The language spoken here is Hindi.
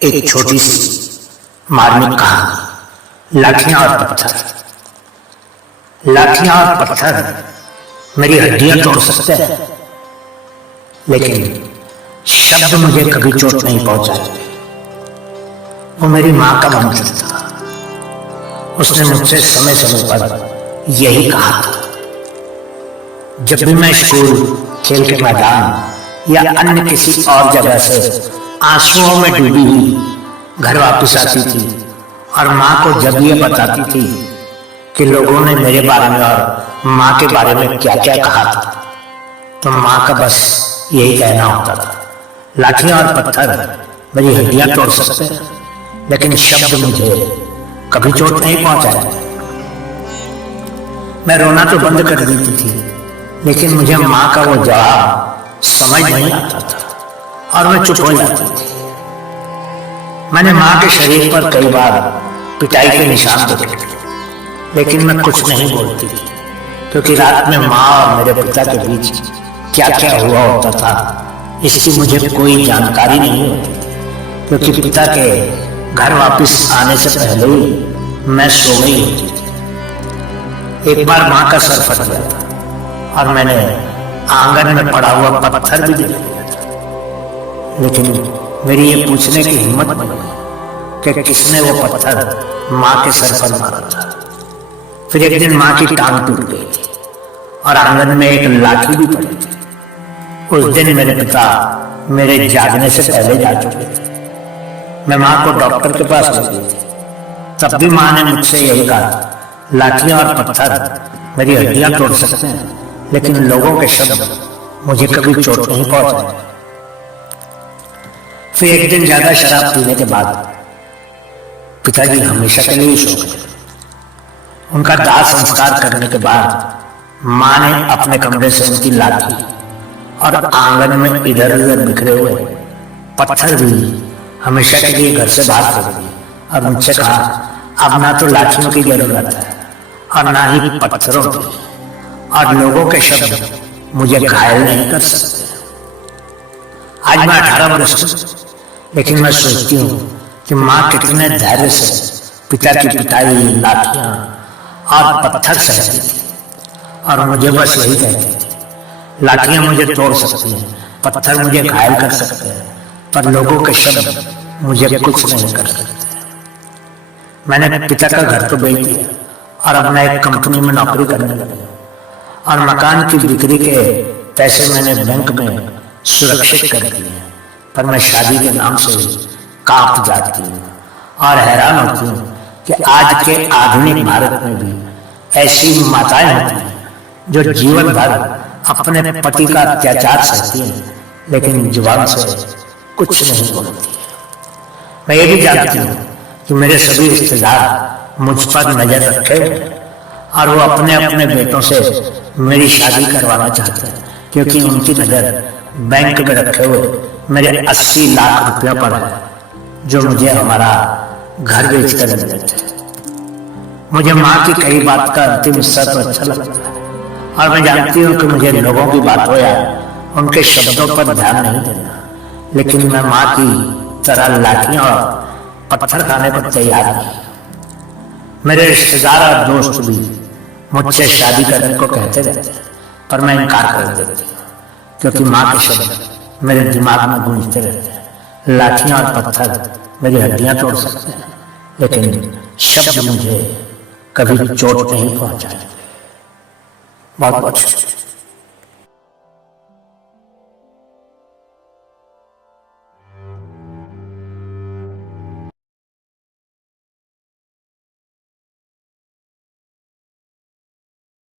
एक छोटी सी मार्मिक कहानी। लाठियां और पत्थर। लाठियां और पत्थर मेरी हड्डियां तोड़ सकते हैं, लेकिन शब्द मुझे कभी चोट नहीं पहुंचाए। वो मेरी मां का मंत्र था। उसने मुझसे समय समय पर यही कहा था। जब भी मैं स्कूल, खेल के मैदान या अन्य किसी और जगह से आंसुओं में डूबी हुई घर वापस आती थी और माँ को जब ये बताती थी कि लोगों ने मेरे बारे में और माँ के बारे में क्या क्या कहा था, तो माँ का बस यही कहना होता था, लाठियां और पत्थर मेरी हड्डियां तोड़ सकते हैं, लेकिन शब्द मुझे कभी चोट नहीं पहुंचाए। मैं रोना तो बंद कर देती थी, लेकिन मुझे माँ का वो जवाब समझ नहीं आता था और मैं चुप हो जाती थी। मैंने माँ के शरीर पर कई बार पिटाई के निशान देखे, लेकिन मैं कुछ नहीं बोलती थी, क्योंकि रात में माँ और मेरे पिता के बीच क्या क्या हुआ होता था इसकी मुझे कोई जानकारी नहीं होती थी, क्योंकि पिता के घर वापस आने से पहले ही मैं सो गई होती थी। एक बार माँ का सर फट गया था और मैंने आंगन में पड़ा हुआ पत्थर भी देख लिया था, लेकिन मेरी ये पूछने की हिम्मत नहीं हुई कि किसने वो पत्थर माँ के सर पर मारा था। फिर एक दिन माँ की टांग टूट गई थी और आंगन में एक लाठी भी पड़ी थी। उस दिन मेरे पिता मेरे जागने से पहले जा चुके थे। मैं माँ को डॉक्टर के पास ले गई थी। तब भी माँ ने मुझसे यही कहा, लाठियां और पत्थर मेरी हड्डियां तोड़ सकते हैं, लेकिन लोगों के शब्द मुझे कभी चोट नहीं पहुंचाए। फिर एक दिन ज्यादा शराब पीने के बाद पिताजी हमेशा के लिए सो गए। उनका दाह संस्कार करने के बाद माँ ने अपने कमरे से उनकी लाठी और आंगन में इधर उधर बिखरे हुए पत्थर भी हमेशा के लिए घर से बाहर कर दिए और मुझसे कहा, अब ना तो लाठियों की जरूरत है और ना ही पत्थरों की, और लोगों के शब्द मुझे घायल नहीं कर सकते। आज मैं 18 वर्ष हूं, लेकिन मैं सोचती हूँ कि माँ कितने धैर्य से पिता की पिटाई, लाठियां और पत्थर सहती थी और मुझे बस यही कहती थी, लाठियां मुझे तोड़ सकती हैं, पत्थर मुझे घायल कर सकते हैं, पर लोगों के शब्द मुझे कुछ नहीं कर सकते। मैंने पिता का घर तो बेच दिया और अब मैं एक कंपनी में नौकरी करने लगी और मकान की बिक्री के पैसे मैंने बैंक में सुरक्षित कर दिए, पर मैं शादी के नाम से कांप जाती हूँ और हैरान होती हूँ कि आज के आधुनिक भारत में भी ऐसी माताएं होती हैं जो जीवन भर अपने पति का अत्याचार सहती हैं, लेकिन जुबान से कुछ नहीं बोलती। मैं ये भी जानती हूँ कि मेरे सभी रिश्तेदार मुझ पर नजर रखे और वो अपने अपने बेटों से मेरी शादी करवाना चाहते हैं, क्योंकि उनकी नजर बैंक में रखे हुए मेरे 80 लाख रुपया पर है, जो मुझे हमारा घर बेचकर मिले थे। मुझे माँ की कई बात का अंतिम हिस्सा तो अच्छा लगता है और मैं जानती हूँ कि मुझे लोगों की बात हो या उनके शब्दों पर ध्यान नहीं देना, लेकिन मैं माँ की तरह लाठियां और पत्थर खाने को तैयार नहीं। मेरे रिश्तेदार और दोस्त भी मुझसे शादी करने को कहते रहते हैं, पर मैं इनकार कर देती हूँ, क्योंकि माँ के शब्द मेरे दिमाग में गूंजते रहते हैं। लाठियां और पत्थर मेरी हड्डियां तोड़ सकते हैं, लेकिन शब्द मुझे कभी चोट नहीं पहुंचाए। बहुत बहुत शुक्रिया।